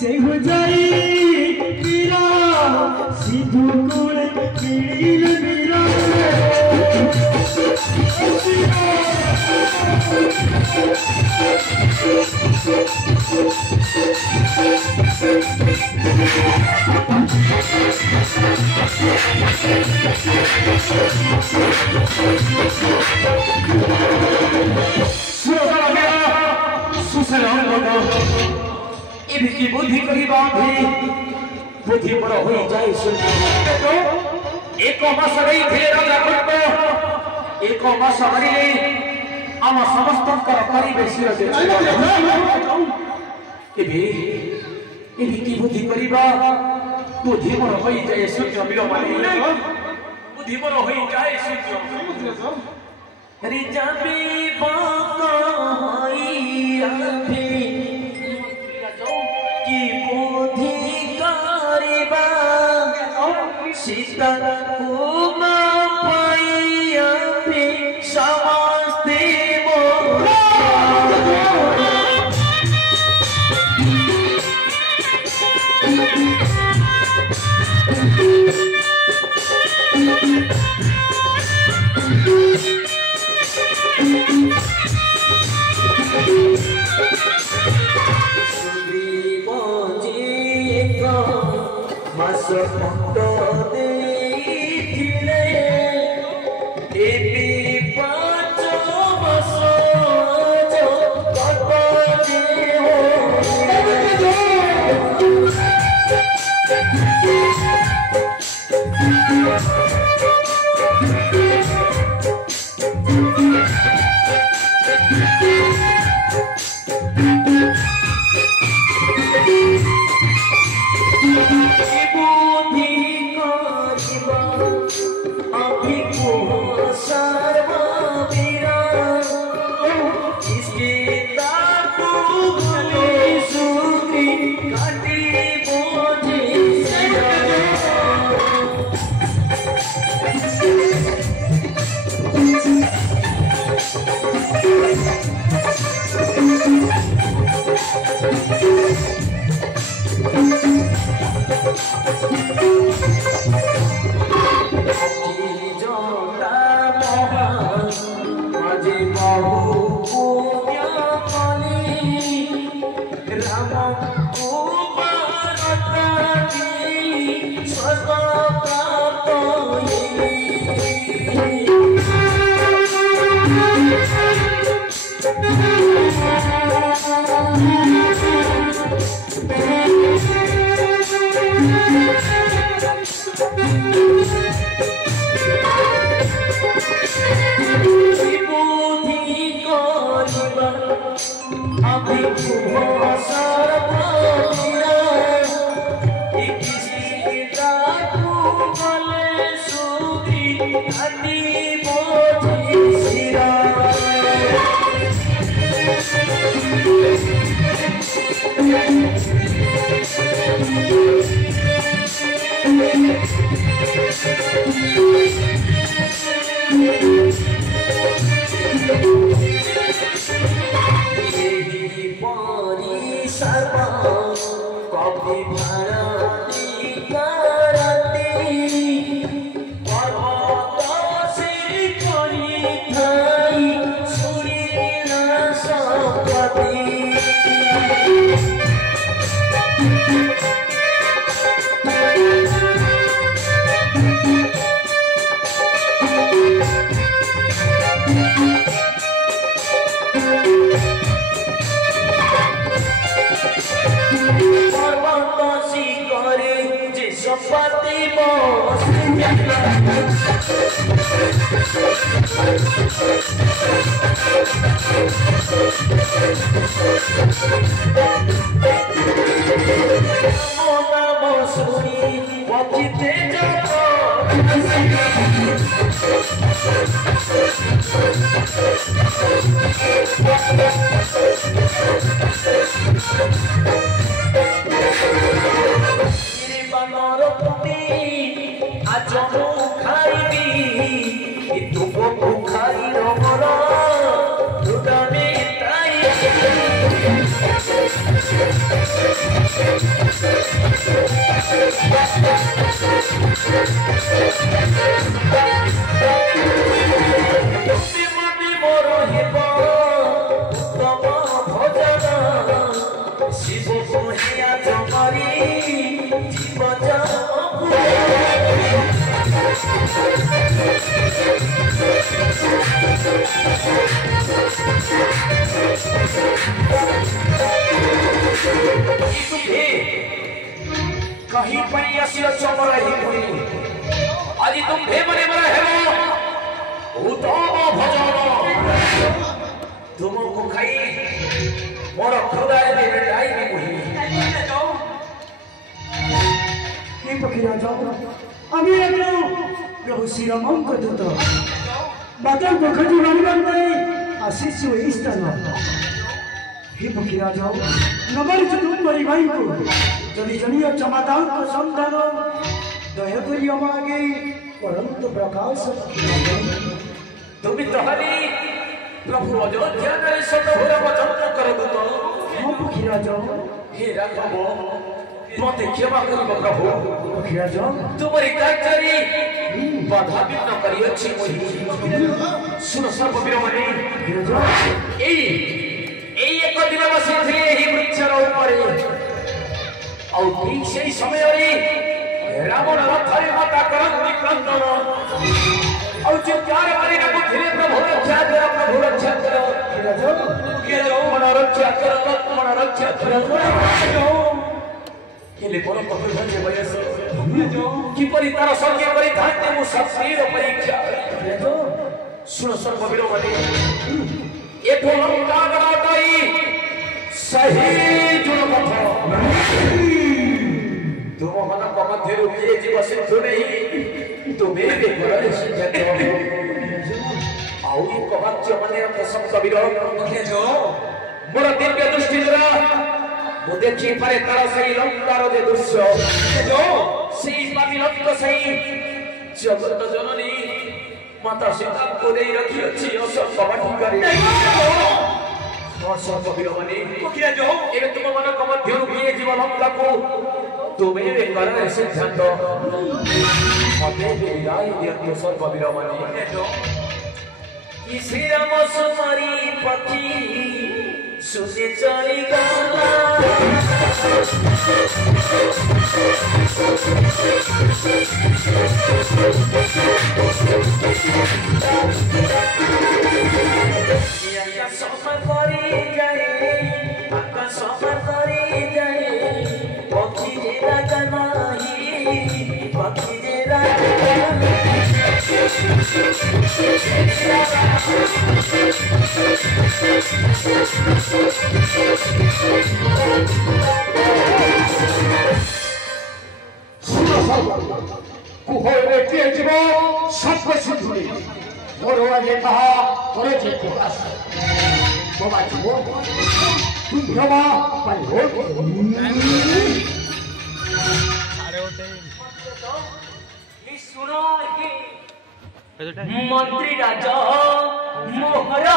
से हो जाई मेरा सिद्धू कोल मिल मेरा इनकी बुद्धि करीबा भी बुद्धि बड़ा हो जाए सुन तो एक मास रही थे राजा भक्त एक मास मरिले आम समस्त करी बेसी रहे इनकी बुद्धि करीबा बुद्धि बड़ा हो जाए सूर्य मिलो माने बुद्धि बड़ा हो जाए सूर्य रिजा पे बाकाई अभी की बुद्धि करीबा सीता उमा पाइया भी समस्ते कहीं पर आसियो चमरा ही पुरी आज तुम्हे मने मरा हेलो उतम भजन तुमको खाई मोर हृदय में मिटाई भी मुही हे पखीराज আমি একদম প্রভু শ্রীরামଙ୍କ দূত বাদল খোঁজি রানিবার ପାଇଁ ଆସିଛୁ ଏହି ସ୍ଥାନ हे पखीराज नगर तुम्हारी भाई को जदि जनिया चमदान सन्धान दयाकरी हम आगे परंतु प्रकाश तुम तहरी प्रभु अयोध्या करे सतभुर वचन कर दूत हाँ पखीराज हे राघव मते क्षमा करिब प्रभु पखीराज तुम्हारी कार्यरी बाधा विघ्न करी अछि मोहि सुन सर्व वीरमणि এই এক দিন বসিয়ে এই বৃক্ষর উপরে আর ঠিক সেই সময়ে রাবণ রথরে মাতা করন্তি ক্রন্দন আর চিৎকার মারি না বুঝিলে প্রভু রক্ষা কর কে যাও মন রক্ষা কর হেলে বড় কত ধন্যে বয়স কিপরি তার সঙ্গে করি ধান্তে মু শাস্ত্রীর পরীক্ষা শুন সর্ববীর মানে एठो लंका गड़ाई सही जुड़ कथा तुम मन को मध्य रुकिए जीव सिंधु नहीं तुम्हें भी बड़े सिंधु आउ को बच्चे मने कसम कबीर के जो मोर दिव्य दृष्टि द्वारा मु देखि पारे तार सही लंकार जे दृश्य जो सही पापी लंक सही जगत जननी माता सीता को नहीं रखी अच्छी असंभव ठिकाने असंभव वीरमणि क्या जो ये तुम मन को मध्य रुकिए जीवन लंका को तुम्हें वे कर सिद्धांत मते विदाई दियो सर्व वीरमणि जो कि श्री राम सुमारी पति सुने चली गला सफर करी जाए आका सफर करी जाए पक्षी जेरा जनाही पक्षी जेरा कुहरे के जीव सब सिद्धुनी मोर आगे कहा तोरे जे प्रकाश बाबा जीवो तुम भ्रमा पर हो अरे ओटे ये सुनो ये मंत्री राजा मोहरा